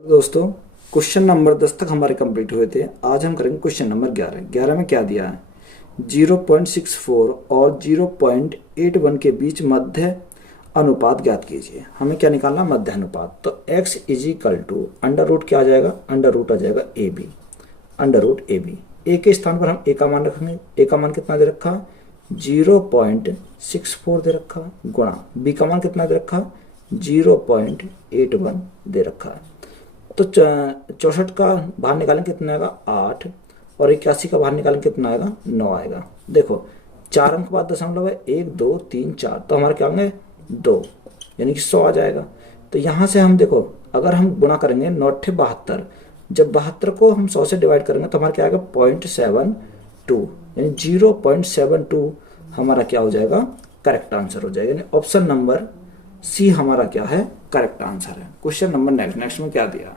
दोस्तों, question number 10 तक हमारे कंप्लीट हुए थे। आज हम करेंगे क्वेश्चन नंबर 11। 11 में क्या दिया है? 0.64 और 0.81 के बीच मध्य अनुपात ज्ञात कीजिए। हमें क्या निकालना? मध्य अनुपात। तो x is equal to under root क्या आ जाएगा? अंडर रूट आ जाएगा A B, under root A B. A के स्थान पर हम ए का मान रखेंगे। ए का मान कितना दे रखा? 0.64 दे रखा, गुणा बी का मान कितना दे रखा? 0.81 दे रखा है। तो 64 का बाहर निकालेंगे कितना आएगा? 8। और 81 का बाहर निकालेंगे कितना आएगा? 9 आएगा। देखो 4 अंक बाद दशमलव है, 1 2 3 4, तो हमारे क्या होंगे? 2, यानी कि 100 आ जाएगा। तो यहाँ से हम देखो, अगर हम गुणा करेंगे 9 72, जब 72 को हम 100 से डिवाइड करेंगे तो हमारा क्या आएगा? 0.72, यानी 0.72 हमारा क्या हो जाएगा? करेक्ट आंसर हो जाएगा। यानी ऑप्शन नंबर सी हमारा क्या है? करेक्ट आंसर है। क्वेश्चन नंबर नेक्स्ट में क्या दिया?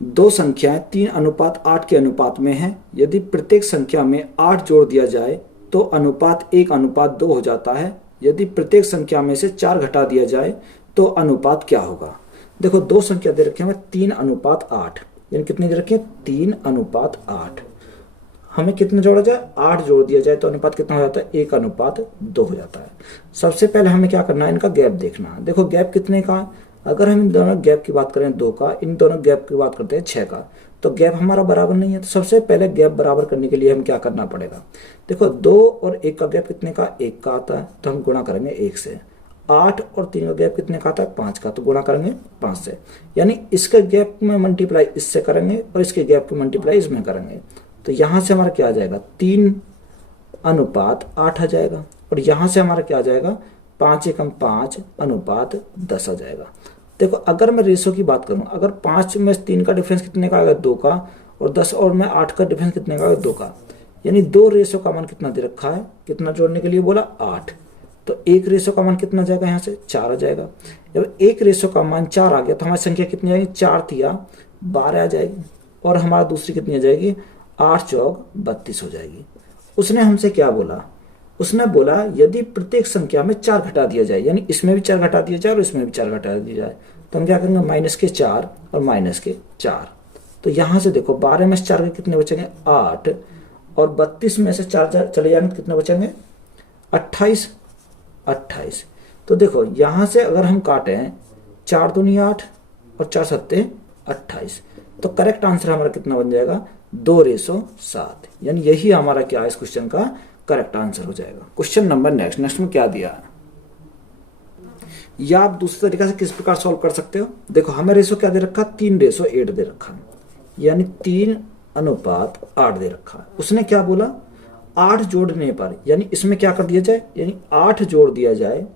दो संख्याएं 3:8 के अनुपात में हैं। यदि प्रत्येक संख्या में 8 जोड़ दिया जाए तो अनुपात 1:2 हो जाता है। यदि प्रत्येक संख्या में से 4 घटा दिया जाए तो अनुपात क्या होगा? देखो, दो संख्या दे रखे हैं 3:8, यानी कितनी दे रखी है? 3:8। हमें कितना जोड़ा जाए? 8 जोड़ दिया जाए तो अनुपात कितना हो जाता है? 1:2 हो जाता है। सबसे पहले हमें क्या करना है? इनका गैप देखना। देखो गैप कितने का? अगर हम इन दोनों गैप की बात करें 2 का, इन दोनों गैप की बात करते हैं 6 का, तो गैप हमारा बराबर नहीं है। तो सबसे पहले गैप बराबर करने के लिए हम क्या करना पड़ेगा? देखो 2 और 1 का गैप कितने का? 1 का आता है, तो हम गुणा करेंगे 1 से। 8 और 3 का गैप कितने का आता है? 5 का, तो गुणा करेंगे 5 से। यानी इसके गैप में मल्टीप्लाई इससे करेंगे और इसके गैप की मल्टीप्लाई इसमें करेंगे। तो यहां से हमारा क्या आ जाएगा? 3:8 आ जाएगा। और यहां से हमारा क्या आ जाएगा? 5 एकम 5:10 आ जाएगा। देखो अगर मैं रेशो की बात करूं, अगर 5 में 3 का डिफरेंस कितने का आएगा? 2 का। और 10 और में 8 का डिफरेंस कितने का आएगा? 2 का। यानी 2 रेशो का मान कितना दे रखा है? कितना जोड़ने के लिए बोला? 8। तो 1 रेशो का मान कितना जाएगा? यहाँ से 4 आ जाएगा। जब 1 रेशो का मान 4 आ गया तो हमारी संख्या कितनी आएगी? 4 तिया 12 आ जाएगी। और हमारा दूसरी कितनी आ जाएगी? 8 चौक 32 हो जाएगी। उसने हमसे क्या बोला? उसने बोला यदि प्रत्येक संख्या में 4 घटा दिया जाए, यानी इसमें भी 4 घटा दिया जाए और इसमें भी 4 घटा दिया जाए, तो हम क्या करेंगे? -4 और -4। तो यहां से देखो 12 में से 4 के कितने बचेंगे? 8। और 32 में से 4 चले जाएंगे तो कितने बचेंगे? 28। 28। तो देखो यहां से अगर हम काटें 4 दूनी 8 और 4 सत्ते 28, तो करेक्ट आंसर हमारा कितना बन जाएगा? 2:7। यानी यही हमारा क्या है? इस क्वेश्चन का करेक्ट आंसर हो जाएगा। क्वेश्चन नंबर नेक्स्ट में क्या दिया है? या आप दूसरे तरीके से किस प्रकार सॉल्व कर सकते हो? देखो हमें रेशो क्या दे रखा? 3:8 दे रखा, यानी 3:8 दे रखा। उसने क्या बोला? 8 जोड़ने पर, यानी इसमें क्या कर दिया जाए? यानी 8 जोड़ दिया जाए।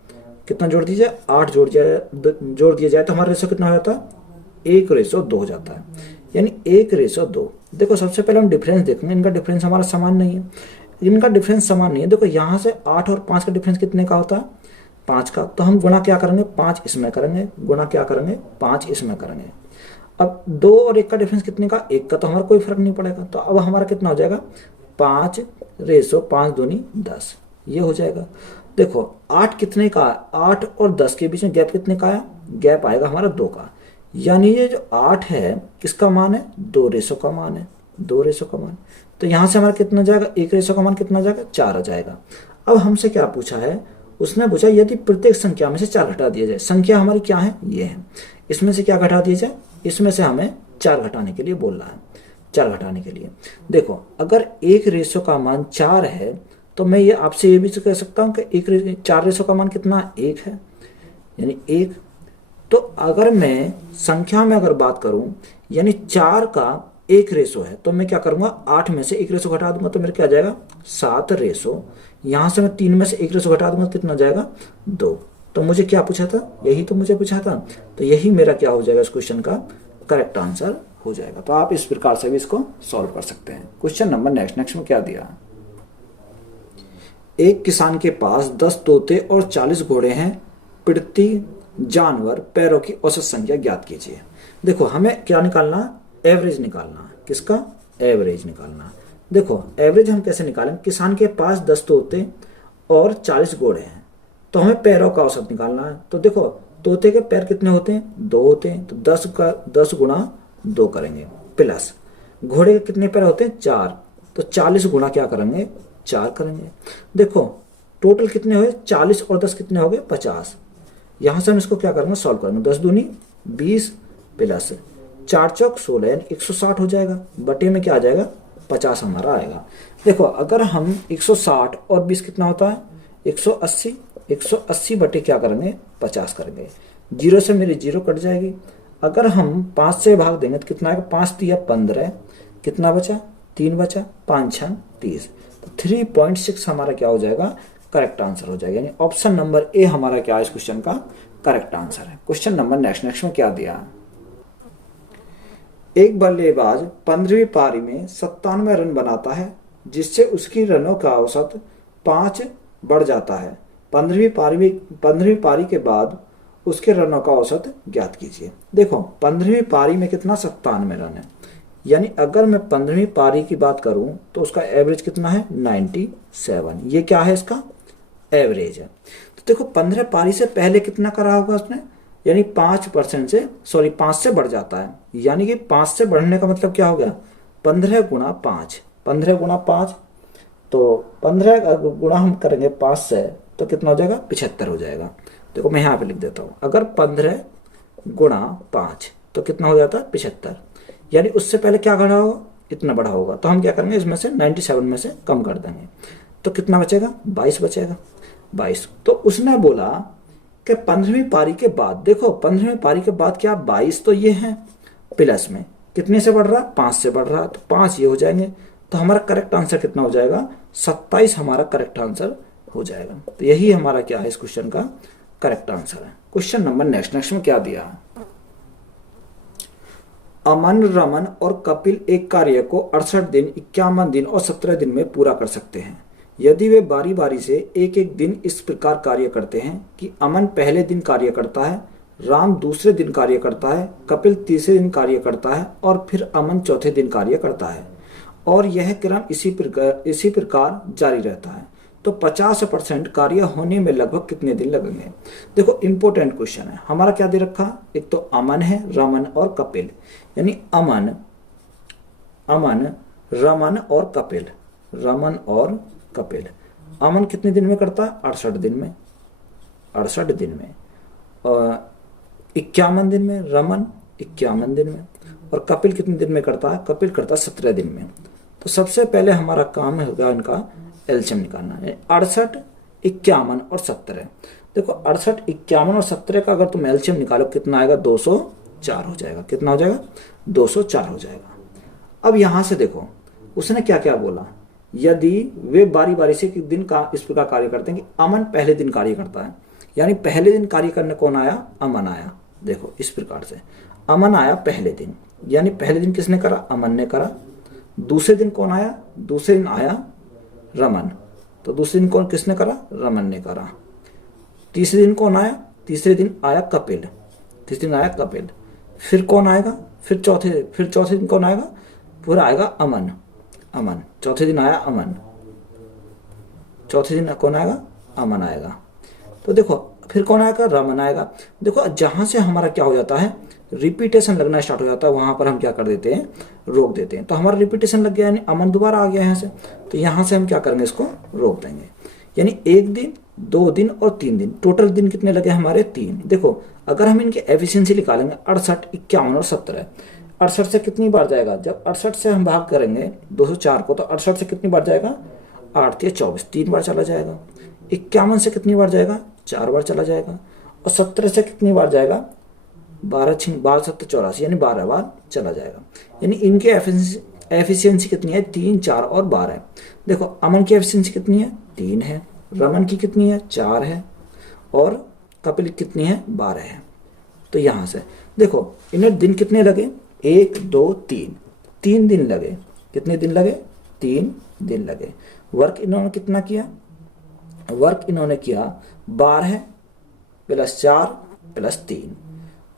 कितना जोड़ दिया जाए? 8 जोड़ दिया जाए तो हमारा रेशो कितना हो जाता है? 1:2 हो जाता है, यानी 1:2। देखो सबसे पहले हम डिफरेंस देखेंगे। इनका डिफरेंस हमारा समान नहीं है। इनका डिफरेंस समान नहीं है। देखो यहाँ से 8 और 5 का डिफरेंस कितने का होता है? 5 का। तो हम गुणा क्या करेंगे? 5 इसमें करेंगे। गुणा क्या करेंगे? 5 इसमें करेंगे। अब 2 और 1 का डिफरेंस कितने का? 1 का, तो हमारा कोई फर्क नहीं पड़ेगा। तो अब हमारा कितना हो जाएगा? 5:5 दूनी 10, ये हो जाएगा। देखो 8 कितने का? 8 और 10 के बीच में गैप कितने का आया? गैप आएगा हमारा 2 का। यानी ये जो 8 है किसका मान है? 2 का मान है। 2 का मान। तो यहां से हमारा कितना जाएगा? 1 का मान कितना जाएगा? 4 आ जाएगा। अब हमसे क्या पूछा है? उसने पूछा यदि प्रत्येक संख्या में से 4 घटा दिया जाए। संख्या हमारी क्या है? ये है। इसमें से क्या घटा दिया जाए? इसमें से हमें 4 घटाने के लिए बोल रहा है। 4 घटाने के लिए देखो, अगर 1 का मान 4 है तो मैं ये आपसे ये भी कह सकता हूं कि 4 का मान कितना? 1 है, यानी 1। तो अगर मैं संख्या में अगर बात करूं, यानी 4 का 1 है, तो मैं क्या करूंगा? 8 में से 1 घटा दूंगा तो मेरे क्या आ जाएगा? 7। यहां से मैं 3 में से 1 घटा दूंगा तो कितना जाएगा? 2। तो मुझे क्या पूछा था? यही तो मुझे पूछा था। तो यही मेरा क्या हो जाएगा? इस क्वेश्चन का करेक्ट आंसर हो जाएगा। तो आप इस प्रकार से भी इसको सॉल्व कर सकते हैं। क्वेश्चन नंबर नेक्स्ट में क्या दिया? एक किसान के पास 10 तोते और 40 घोड़े हैं। प्रति जानवर पैरों की औसत संख्या ज्ञात कीजिए। देखो हमें क्या निकालना? एवरेज निकालना। किसका? एवरेज निकालना। देखो एवरेज हम कैसे निकालें? किसान के पास 10 तोते और 40 घोड़े हैं, तो हमें पैरों का औसत निकालना है। तो देखो तोते के पैर कितने होते हैं? 2 होते हैं, तो 10 गुणा 2 करेंगे, प्लस घोड़े के कितने पैर होते हैं? 4, तो 40 गुणा क्या करेंगे? 4 करेंगे। देखो टोटल कितने हुए? 40 और 10 कितने हो गए? 50। यहां से हम इसको क्या करेंगे? सॉल्व करेंगे। 10 दूनी 20 प्लस 4 चौक 16 यानी 160 हो जाएगा। बटे में क्या आ जाएगा? 50 हमारा आएगा। देखो अगर हम 160 और 20 कितना होता है? 180। 180 बटे क्या करेंगे? 50 करेंगे। 0 से मेरी 0 कट जाएगी। अगर हम 5 से भाग देंगे तो कितना आएगा? 5 तिया 15, कितना बचा? 3 बचा, 5 6 30, तो 3.6 हमारा क्या हो जाएगा? करेक्ट आंसर हो जाएगा। यानी ऑप्शन नंबर ए हमारा क्या है इस क्वेश्चन का? करेक्ट आंसर है। क्वेश्चन नंबर नेक्स्ट में क्या दिया? एक बल्लेबाज 15वीं पारी में 97 रन बनाता है, जिससे उसकी रनों का औसत 5 बढ़ जाता है। 15वीं पारी के बाद उसके रनों का औसत ज्ञात कीजिए। देखो 15वीं पारी में कितना? 97 रन है। यानी अगर मैं 15वीं पारी की बात करूं तो उसका एवरेज कितना है? 97। ये क्या है? इसका एवरेज है। तो देखो 15 पारी से पहले कितना करा होगा उसने? यानी 5% से 5 से बढ़ जाता है। यानी कि 5 से बढ़ने का मतलब क्या हो गया? 15 गुणा 5। 15 गुणा 5, तो 15 गुणा हम करेंगे 5 से तो कितना हो जाएगा? 75 हो जाएगा। देखो मैं यहाँ पे लिख देता हूँ। अगर 15 गुणा 5 तो कितना हो जाता है? 75। यानी उससे पहले क्या बढ़ा होगा? इतना बढ़ा होगा। तो हम क्या करेंगे? इसमें से 97 में से कम कर देंगे, तो कितना बचेगा? 22 बचेगा। 22। तो उसने बोला कि 15वीं पारी के बाद, देखो 15वीं पारी के बाद क्या? 22 तो ये है, प्लस में कितने से बढ़ रहा? 5 से बढ़ रहा, तो 5 ये हो जाएंगे। तो हमारा करेक्ट आंसर कितना हो जाएगा? 27 हमारा करेक्ट आंसर हो जाएगा। तो यही हमारा क्या है इस क्वेश्चन का करेक्ट आंसर है। क्वेश्चन नंबर नेक्स्ट में क्या दिया? अमन, रमन और कपिल एक कार्य को 68 दिन, 51 दिन और 17 दिन में पूरा कर सकते हैं। यदि वे बारी बारी से एक एक दिन इस प्रकार कार्य करते हैं कि अमन पहले दिन कार्य करता है, राम दूसरे दिन कार्य करता है, कपिल तीसरे दिन कार्य करता है और फिर अमन चौथे दिन कार्य करता है, और यह क्रम इसी प्रकार जारी रहता है, तो 50% कार्य होने में लगभग कितने दिन लगेंगे? देखो इंपॉर्टेंट क्वेश्चन है। हमारा क्या दे रखा? एक तो अमन है, रमन और कपिल। यानी अमन, रमन और कपिल, रमन और कपिल। अमन कितने दिन में करता है? 68 दिन में, 68 दिन में। और 51 दिन में रमन, 51 दिन में। और कपिल कितने दिन में करता है? कपिल करता है 17 दिन में। तो सबसे पहले हमारा काम होगा इनका एलसीएम निकालना है। 68, 51 और 17। देखो 68, 51 और 17 का अगर तुम एलसीएम निकालो कितना आएगा? 204 हो जाएगा। कितना हो जाएगा? 204 हो जाएगा। अब यहां से देखो उसने क्या क्या बोला? यदि वे बारी बारी से एक दिन का इस प्रकार कार्य करते हैं कि अमन पहले दिन कार्य करता है, यानी पहले दिन कार्य करने कौन आया? अमन आया। देखो इस प्रकार से अमन आया पहले दिन, यानी पहले दिन किसने करा? अमन ने करा। दूसरे दिन कौन आया? दूसरे दिन आया रमन, तो दूसरे दिन कौन किसने करा? रमन ने करा। तीसरे दिन कौन आया? तीसरे दिन आया कपिल, तीसरे दिन आया कपिल। फिर कौन आएगा? फिर चौथे दिन कौन आएगा? फिर आएगा अमन, अमन। चौथे दिन आया अमन, चौथे दिन कौन आएगा? अमन आएगा। तो देखो फिर कौन आएगा? रमन आएगा। देखो जहां से हमारा क्या हो जाता है? रिपीटेशन लगना स्टार्ट हो जाता है, वहां पर हम क्या कर देते हैं? रोक देते हैं। तो हमारा रिपीटेशन लग गया, यानी अमन दोबारा आ गया यहाँ से, तो यहाँ से हम क्या करेंगे? इसको रोक देंगे। यानी 1 दिन, 2 दिन और 3 दिन, टोटल दिन कितने लगे हमारे? 3। देखो अगर हम इनकी एफिशिएंसी निकालेंगे 68, 51 और 17, 68 से कितनी बार जाएगा? जब 68 से हम भाग करेंगे 204 को, तो 68 से कितनी बार जाएगा? 8 या 24, 3 बार चला जाएगा। 51 से कितनी बार जाएगा? 4 बार चला जाएगा। और 17 से कितनी बार जाएगा? 12 7 84, यानी 12 बार चला जाएगा। यानी इनकी एफिशिएंसी कितनी है? 3, 4 और 12। देखो अमन की एफिशिएंसी कितनी है? 3 है। रमन की कितनी है? 4 है। और कपिल कितनी है? 12 है। तो यहां से देखो इन्हें दिन कितने लगे? 1, 2, 3 दिन लगे। कितने दिन लगे? 3 दिन लगे। वर्क इन्होंने कितना किया? वर्क इन्होंने किया 12 प्लस 4 प्लस 3,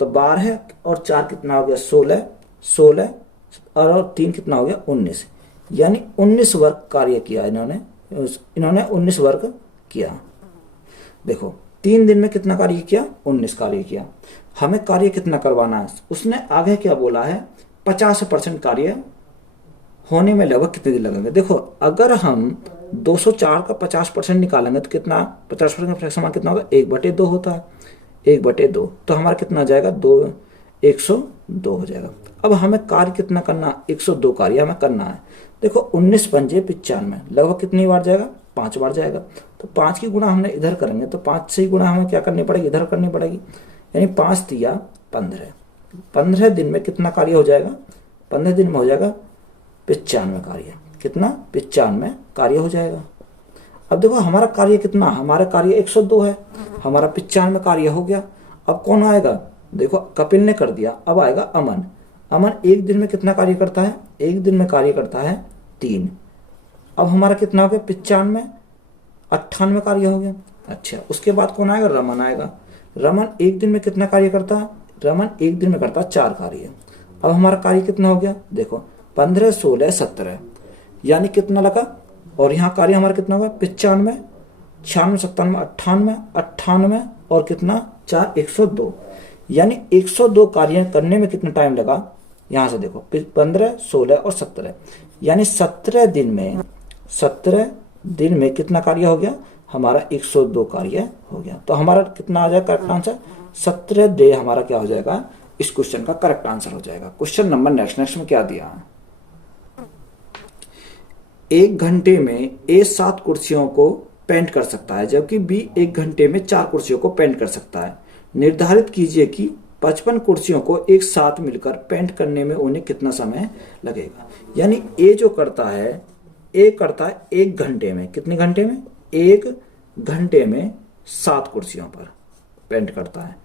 तो 12 और 4 कितना हो गया? 16 और 3 कितना हो गया? 19। यानी 19 वर्क कार्य किया इन्होंने 19 वर्क किया। देखो 3 दिन में कितना कार्य किया? 19 कार्य किया। हमें कार्य कितना करवाना है? उसने आगे क्या बोला है? 50% कार्य होने में लगभग कितने दिन लगेंगे? देखो अगर हम 204 का 50% निकालेंगे तो कितना? 50% का फ्रैक्शन कितना होगा? 1/2 होता है। 1/2 तो हमारा कितना आ जाएगा? 102 हो जाएगा। अब हमें कार्य कितना करना? 102 कार्य हमें करना है। देखो 19 पंजे 95, लगभग कितनी बार जाएगा? 5 बार जाएगा। तो 5 की गुणा हमने इधर करेंगे तो 5 से ही गुणा हमें क्या करनी पड़ेगी? इधर करनी पड़ेगी। यानी 5 तिया 15। 15 दिन में कितना कार्य हो जाएगा? 15 दिन में हो जाएगा 95 कार्य। कितना? 95 कार्य हो जाएगा। अब देखो हमारा कार्य कितना? हमारा कार्य 102 है, हमारा 95 कार्य हो गया। अब कौन आएगा? देखो कपिल ने कर दिया, अब आएगा अमन। अमन एक दिन में कितना कार्य करता है? एक दिन में कार्य करता है 3। अब हमारा कितना हो गया? 95, 98 कार्य हो गया। अच्छा, उसके बाद कौन आएगा? रमन आएगा। रमन एक दिन में कितना कार्य करता है? रमन एक दिन में करता है 4 कार्य। अब हमारा कार्य कितना हो गया? देखो 15, 16, 17, यानी कितना लगा? और यहाँ कार्य हमारा कितना होगा? 95, 96, 97, 98, 98 और कितना? 4, 102। यानी 102 कार्य करने में कितना टाइम लगा? यहाँ से देखो 15, 16 और 17, यानी 17 दिन में कितना कार्य हो गया? हमारा 102 कार्य हो गया। तो हमारा कितना आ जाएगा करेक्ट आंसर? 17 डे हमारा क्या हो जाएगा? इस क्वेश्चन का करेक्ट आंसर हो जाएगा। क्वेश्चन नंबर नेक्स्ट में क्या दिया? 1 घंटे में ए 7 कुर्सियों को पेंट कर सकता है, जबकि बी 1 घंटे में 4 कुर्सियों को पेंट कर सकता है। निर्धारित कीजिए कि 55 कुर्सियों को एक साथ मिलकर पेंट करने में उन्हें कितना समय लगेगा। यानी ए जो करता है, ए करता है 1 घंटे में। कितने घंटे में? 1 घंटे में 7 कुर्सियों पर पेंट करता है।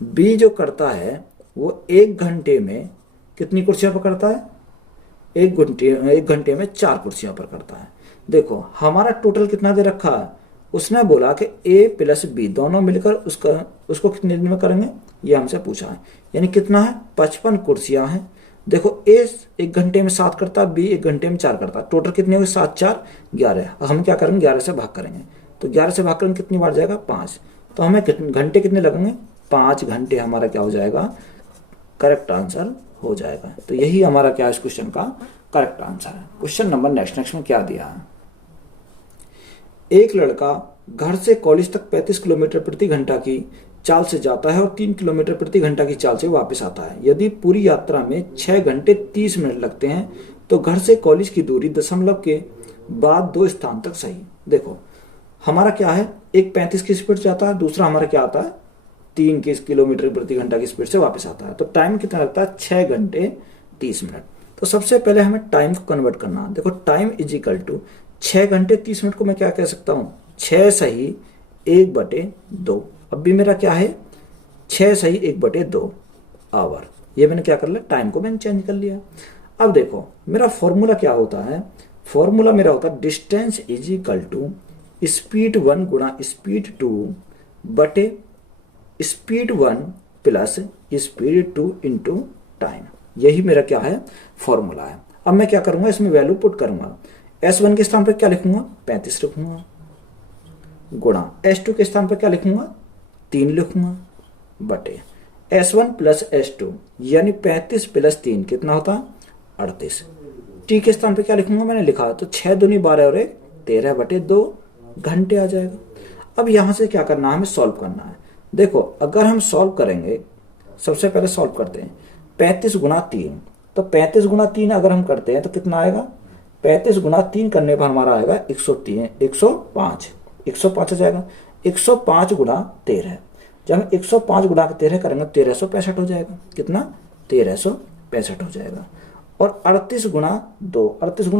बी जो करता है वो 1 घंटे में कितनी कुर्सियों पर करता है? 1 घंटे में 4 कुर्सियों पर करता है। देखो हमारा टोटल कितना दे रखा है? उसने बोला कि ए प्लस बी दोनों मिलकर उसको कितने दिन में करेंगे, ये हमसे पूछा है। यानी कितना है? 55 कुर्सियां हैं। देखो ए 1 घंटे में 7 करता है, बी 1 घंटे में 4 करता है। टोटल कितने हुए? 7, 4, 11। हम क्या करेंगे? 11 से भाग करेंगे। तो 11 से भाग करेंगे कितनी बार जाएगा? 5। तो हमें घंटे कितने लगेंगे? 5 घंटे हमारा क्या हो जाएगा? करेक्ट आंसर हो जाएगा। तो यही हमारा क्या है इस क्वेश्चन का करेक्ट आंसर है। क्वेश्चन नंबर नेक्स्ट में क्या दिया है? एक लड़का घर से कॉलेज तक 35 किलोमीटर प्रति घंटा की चाल से जाता है और 3 किलोमीटर प्रति घंटा की चाल से वापस आता है। यदि पूरी यात्रा में 6 घंटे 30 मिनट लगते हैं तो घर से कॉलेज की दूरी दशमलव के बाद 2 स्थान तक सही। देखो हमारा क्या है? एक 35 की स्पीड से जाता है, दूसरा हमारा क्या आता है? 3 किलोमीटर प्रति घंटा की स्पीड से वापस आता है। तो टाइम कितना लगता है? 6 घंटे 30 मिनट। तो सबसे पहले हमें टाइम को कन्वर्ट करना है। देखो टाइम इज इक्वल टू 6 घंटे 30 मिनट को मैं क्या कह सकता हूँ? 6 सही 1/2। अब भी मेरा क्या है? 6 सही 1/2 आवर। ये मैंने क्या कर लिया? टाइम को मैंने चेंज कर लिया। अब देखो मेरा फॉर्मूला क्या होता है? फॉर्मूला मेरा होता है distance is equal to speed 1 गुणा स्पीड 2 बटे speed 1 plus speed 2 into time. यही मेरा क्या है? फॉर्मूला है। अब मैं क्या करूंगा? इसमें वैल्यू पुट करूंगा। S1 के स्थान पर क्या लिखूंगा? 35 लिखूंगा, गुणा S2 के स्थान पर क्या लिखूंगा? 3 लिखूंगा, बटे S1 प्लस S2 यानी 35 प्लस 3 कितना होता है? 38। T के स्थान पर क्या लिखूंगा? मैंने लिखा तो 6 दूनी 12 और 1 13/2 घंटे आ जाएगा। अब यहां से क्या करना है? हमें सॉल्व करना है। देखो अगर हम सॉल्व करेंगे, सबसे पहले सॉल्व करते हैं 35 गुणा 3। तो 35 गुणा 3 अगर हम करते हैं तो कितना आएगा? 35 गुणा 3 करने पर हमारा आएगा 105 आ जाएगा। 105 गुणा 13, जब हम 105 गुणा 13 करेंगे 1365 हो जाएगा। कितना? 1365 हो जाएगा। और 38 गुणा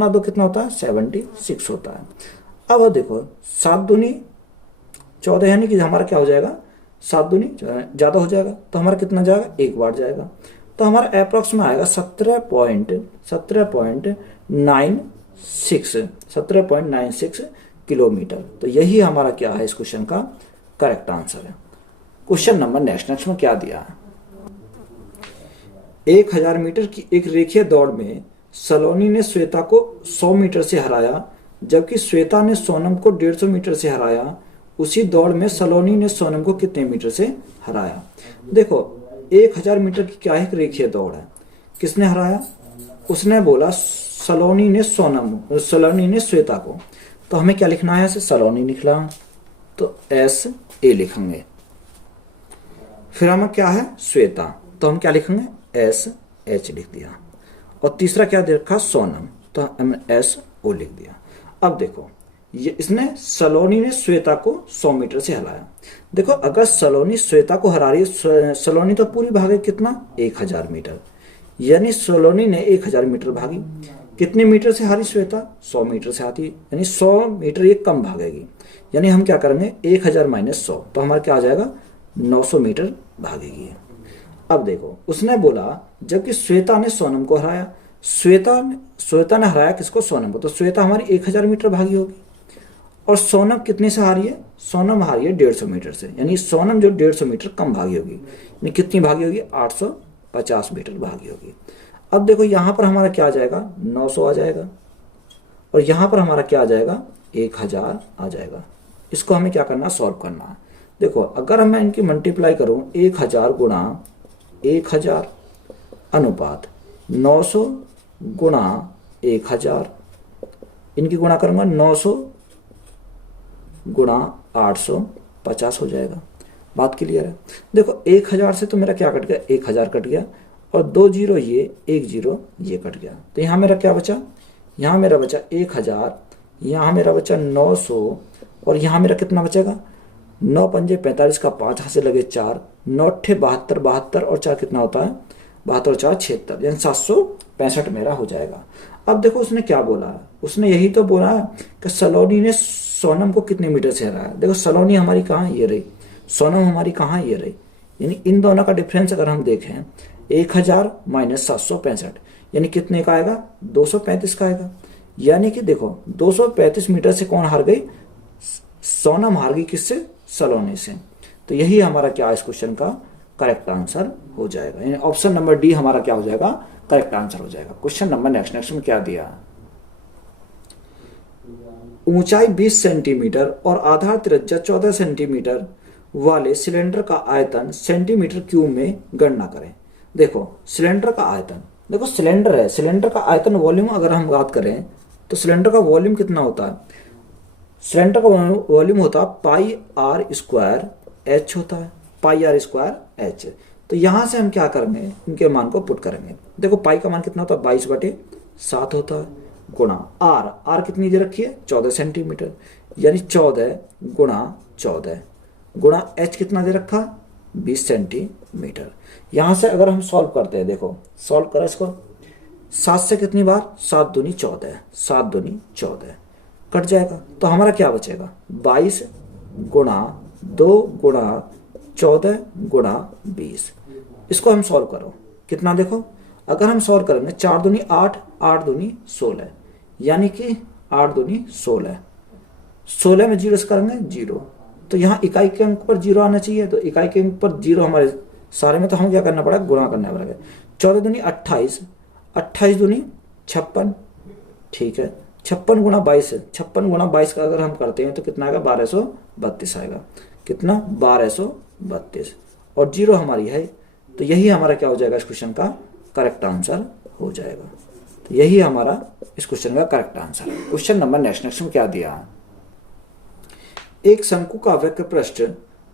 2 कितना होता है? 76 होता है। अब देखो 7 दूनी 14 यानी कि हमारा क्या हो जाएगा? 7 दूनी ज्यादा हो जाएगा तो हमारा कितना जाएगा? 1 बार जाएगा। तो हमारा अप्रॉक्स में आएगा 17.96 किलोमीटर। तो यही हमारा क्या है इस क्वेश्चन का करेक्ट आंसर है। क्वेश्चन नंबर नेक्स्ट में क्या दिया है? 1000 मीटर की एक रेखीय दौड़ में सलोनी ने श्वेता को 100 मीटर से हराया, जबकि श्वेता ने सोनम को 150 मीटर से हराया। उसी दौड़ में सलोनी ने सोनम को कितने मीटर से हराया। देखो 1000 मीटर की क्या एक रेखीय दौड़ है, किसने हराया, उसने बोला सलोनी ने श्वेता को, तो हमें क्या लिखना है, ऐसे सलोनी लिखना, तो SA लिखेंगे, फिर हमें क्या है श्वेता, तो हम क्या लिखेंगे SH लिख दिया, और तीसरा क्या दे रखा सोनम, तो हमने SO लिख दिया। अब देखो ये इसने सलोनी ने श्वेता को 100 मीटर से हराया। देखो अगर सलोनी श्वेता को हरा रही है, सलोनी तो पूरी भागे कितना 1000 मीटर, यानी सलोनी ने 1000 मीटर भागी, कितने मीटर से हारी श्वेता 100 मीटर से आती, यानी 100 मीटर ये कम भागेगी, यानी हम क्या करेंगे 1000 माइनस 100, तो हमारा क्या आ जाएगा 900 मीटर भागेगी। अब देखो उसने बोला जबकि श्वेता ने सोनम को हराया, श्वेता ने हराया किसको, सोनम को, तो श्वेता हमारी 1000 मीटर भागी होगी, और सोनम कितने से हारी है, सोनम हारी है 150 मीटर से, यानी सोनम जो 150 मीटर कम भागी होगी, यानी कितनी भागी होगी 850 मीटर भागी होगी। अब देखो यहाँ पर हमारा क्या आ जाएगा 900 आ जाएगा, और यहाँ पर हमारा क्या आ जाएगा 1000 आ जाएगा। इसको हमें क्या करना, सॉल्व करना है। देखो अगर मैं इनकी मल्टीप्लाई करूँ 1000 गुणा 1000 अनुपात 900 गुणा 1000, इनकी गुणा करूंगा 900 गुणा 850 हो जाएगा। बात क्लियर है। देखो 1000 से तो मेरा क्या कट गया 1000 कट गया, और 2 जीरो ये 1 जीरो ये कट गया, तो यहाँ मेरा क्या बचा, यहाँ मेरा बचा 1000, यहाँ मेरा बचा 900, और यहाँ मेरा कितना बचेगा 9 पंजे 45 का 5 हाथ से लगे 4, 9 अट्ठे 72, 72 और 4 कितना होता है 72 और 4 76, यानी 765 मेरा हो जाएगा। अब देखो उसने क्या बोला, उसने यही तो बोला कि सलोनी ने सोनम को कितने मीटर से हराया। देखो सलोनी हमारी कहाँ ये रही, सोनम हमारी कहाँ ये रही, यानी इन दोनों का डिफरेंस अगर हम देखें 1000 माइनस 765, यानी कितने का आएगा 235 का आएगा। यानी कि देखो 235 मीटर से कौन हार गई, सोनम हार गई, किससे, सलोनी से। तो यही हमारा क्या इस क्वेश्चन का करेक्ट आंसर हो जाएगा, यानी ऑप्शन नंबर डी हमारा क्या हो जाएगा, करेक्ट आंसर हो जाएगा। क्वेश्चन नंबर नेक्स्ट में क्या दिया, ऊंचाई 20 सेंटीमीटर और आधार त्रिज्या 14 सेंटीमीटर वाले सिलेंडर का आयतन सेंटीमीटर क्यूब में गणना करें। देखो सिलेंडर का आयतन, देखो सिलेंडर है, सिलेंडर का आयतन वॉल्यूम अगर हम बात करें तो सिलेंडर का वॉल्यूम कितना होता है, सिलेंडर का वॉल्यूम होता है पाई आर स्क्वायर एच होता है, पाई आर स्क्वायर एच। तो यहां से हम क्या करेंगे, इनके मान को पुट करेंगे। देखो पाई का मान कितना होता है 22/7 होता है, गुणा आर कितनी दे रखी है 14 सेंटीमीटर, यानी 14 गुणा 14 गुणा एच कितना दे रखा 20 सेंटीमीटर। यहां से अगर हम सॉल्व करते हैं, देखो सॉल्व करें इसको, 7 से कितनी बार 7 दूनी 14, 7 दूनी 14 कट जाएगा, तो हमारा क्या बचेगा 22 गुणा 2 गुणा 14 गुणा 20। इसको हम सॉल्व करो, कितना देखो अगर हम सॉल्व करेंगे 4 दूनी 8, 8 दूनी 16, यानी कि 8 दूनी 16, 16 में 0 से करेंगे 0, तो यहाँ इकाई के अंक पर 0 आना चाहिए, तो इकाई के अंक पर 0 हमारे सारे में, तो हमें क्या करना पड़ेगा गुणा करना पड़ेगा। 14 दूनी 28, 28 दूनी 56, ठीक है 56 गुणा 22, 56 गुणा 22 का अगर हम करते हैं तो कितना आएगा 1232 आएगा, कितना 1232, और 0 हमारी है, तो यही हमारा क्या हो जाएगा इस क्वेश्चन का करेक्ट आंसर हो जाएगा। तो यही हमारा इस क्वेश्चन का करेक्ट आंसर है। क्वेश्चन नंबर नेक्स्ट में क्या दिया, एक शंकु का वक्र पृष्ठ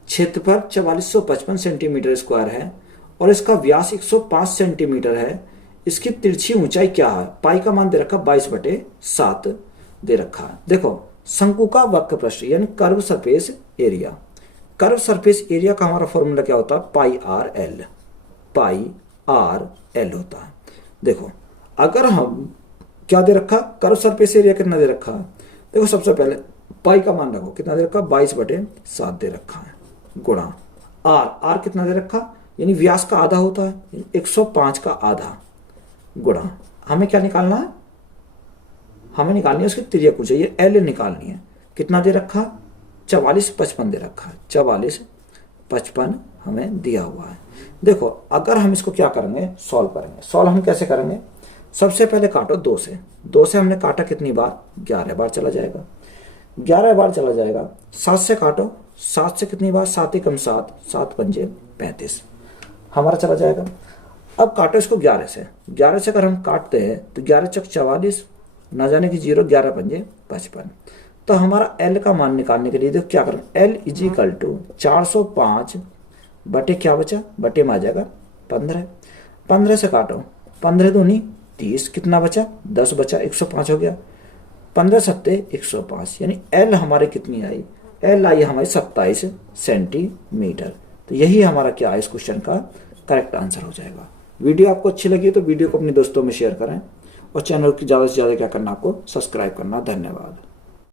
क्षेत्रफल 4455 सेंटीमीटर स्क्वायर है और इसका व्यास 105 सेंटीमीटर है, इसकी तिरछी ऊंचाई क्या है, पाई का मान दे रखा 22/7 दे रखा है। देखो शंकु का वक्र पृष्ठ यानी curve surface area, curve surface area का हमारा फॉर्मूला क्या होता है पाई आर एल होता है। देखो अगर हम क्या दे रखा कर्व सरफेस एरिया कितना दे रखा, देखो सबसे पहले पाई का मान रखो कितना दे रखा 22/7 दे रखा है, गुणा आर कितना दे रखा, यानी व्यास का आधा होता है 105 का आधा, गुणा हमें क्या निकालना है, हमें निकालनी है उसकी त्रिज्या चाहिए एल निकालनी है, कितना दे रखा 4455 दे रखा है, 4455 हमें दिया हुआ है। देखो अगर हम इसको क्या करेंगे सॉल्व करेंगे, सॉल्व हम कैसे करेंगे, सबसे पहले काटो 2 से, 2 से हमने काटा कितनी बार 11 बार चला जाएगा, 11 बार चला जाएगा। 7 से काटो, 7 से कितनी बार, 7 एकम 7, 7 पंजे 35 हमारा चला जाएगा। अब काटो इसको 11 से, 11 से अगर हम काटते हैं तो 11 चक 44, ना जाने की 0, 11 पंजे 55। तो हमारा L का मान निकालने के लिए देखो क्या करें, L इजिकल टू 405 बटे क्या बचा, बटे में आ जाएगा 15। 15 से काटो, 15 दूनी 30, कितना बचा, 10 बचा, 105 हो गया। 15 सत्ते 105, यानी L हमारे कितनी आई, L आई हमारी 27 सेंटीमीटर। तो यही हमारा क्या है इस क्वेश्चन का करेक्ट आंसर हो जाएगा। वीडियो आपको अच्छी लगी तो वीडियो को अपने दोस्तों में शेयर करें और चैनल की ज़्यादा से ज़्यादा क्या करना, आपको सब्सक्राइब करना। धन्यवाद।